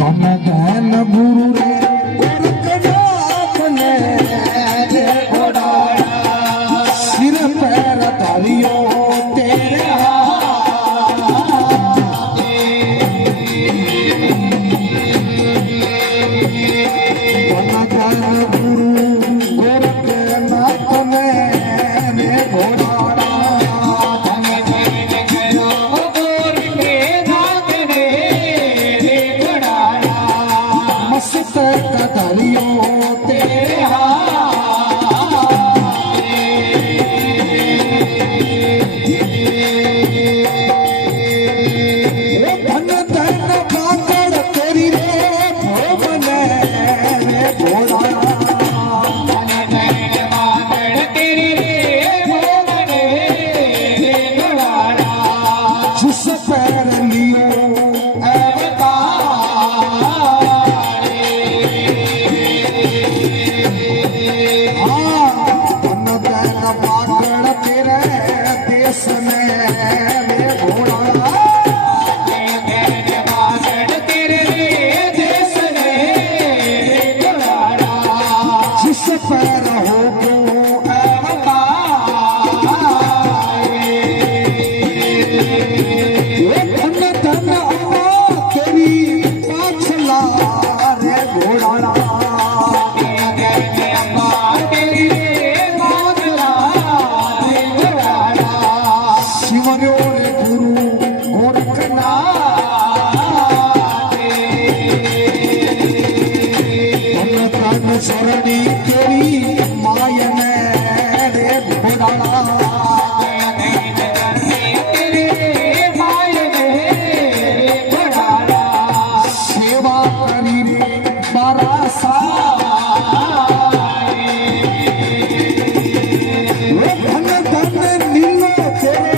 ધન ગુરુ રે ગોરખનાથ ને ઘોડાયા સિર પર ધાર્યો તેરે शरणी तेरी मायन रे घोड़ा सेवा करी रे मारा धन धन नीलो तेरो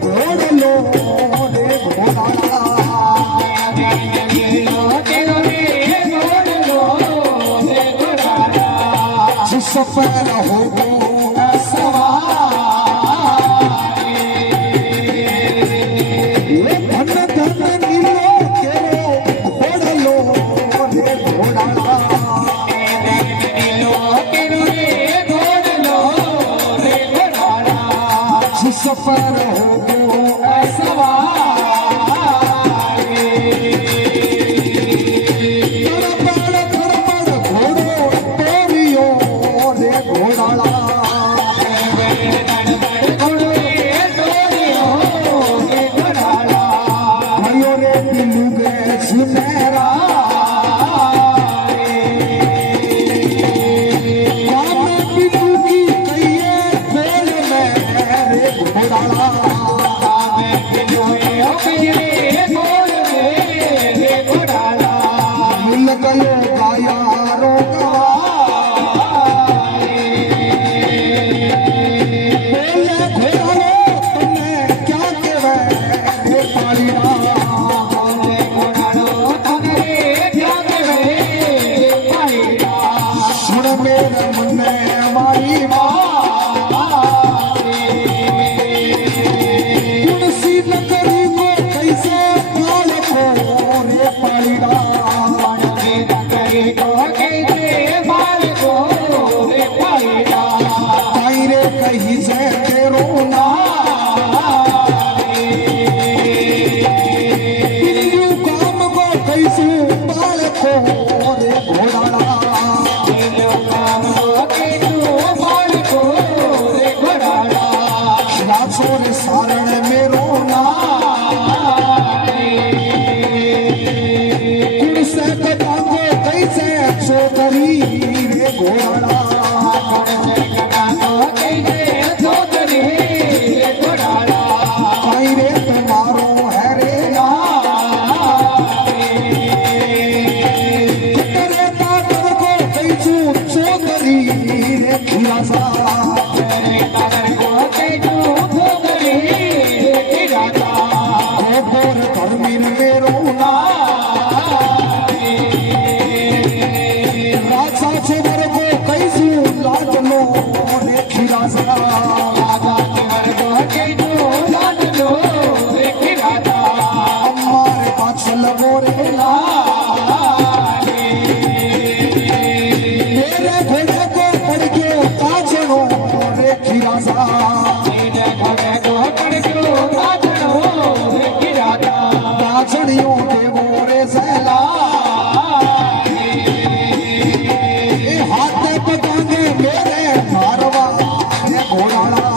घोड़लो रे घोड़ा सफर हो धन धन नीलो तेरो घोड़लो रे घोड़ा सफर हो राजा से એ હાથે પગાને મેરે મારવા રે ઘોડાળા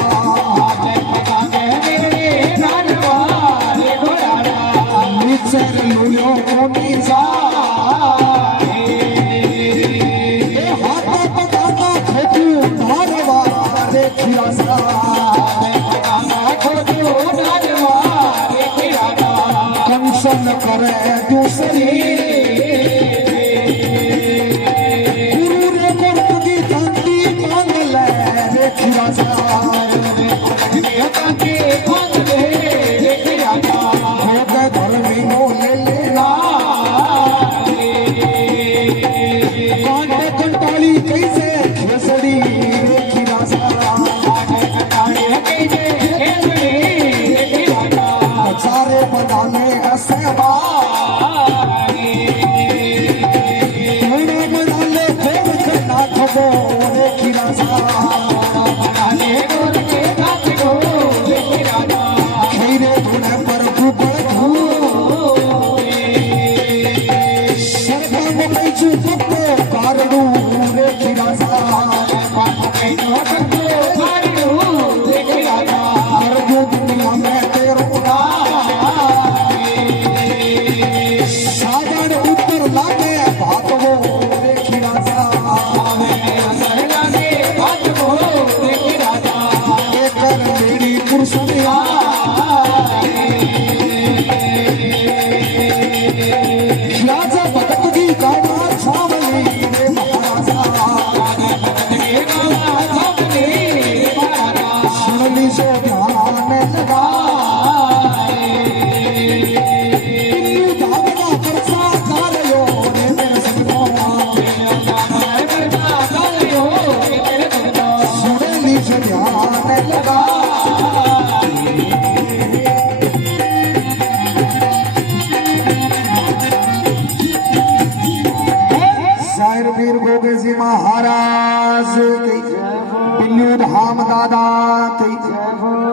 નીચે લુલ્યો કોની એ હાથે પગાના ખોટું મારવા રે કંસન કરે દૂસરી ગુરુ રે ગુરુ કી માંગ લે રે ખિરાસા ધર્મી નો લે કાંટે કંટાળી કૈસે ખેસડી રે ખિરાસા સારે બધાને રાજા ભગતજી કાના છાવલી રે મહારાજા સુનલી સે ધ્યાન લગા પિલ્લુ ધામના પરસા કાલયો રે મેરે સંગો સુનલી સે ધ્યાન લગા वीर गोगे जी महाराज पिल्लू धाम दादा